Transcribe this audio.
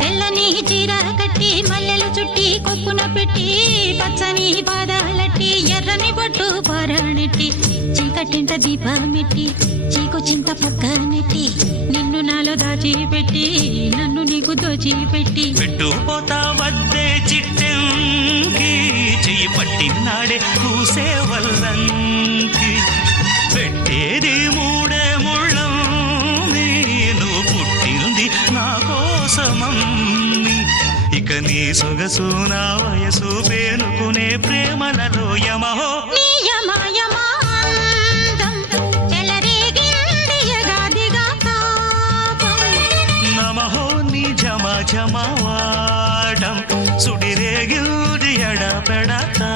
తెల్లని చీర కట్టి మల్లెలు చుట్టి కొప్పున పెట్టి పచ్చని పాదాలట్టి ఎర్రని బొట్టు పారాణెట్టి చీకటింట దీపమెట్టి చీకు చింత పక్కనెట్టి నిన్ను నాలో దాచిపెట్టి నన్ను నీకు దోచిపెట్టి. పెట్టుపోతా వద్దే చిట్టెంకి చెయ్యి పట్టినాడే కూసే వల్లంగి నీ సొగసు నా వయసు పేనుకునే ప్రేమలలో యమహో. నమహో నీ జమ జమ వాడం సుడిరేగిల్ది ఎడపెడతా.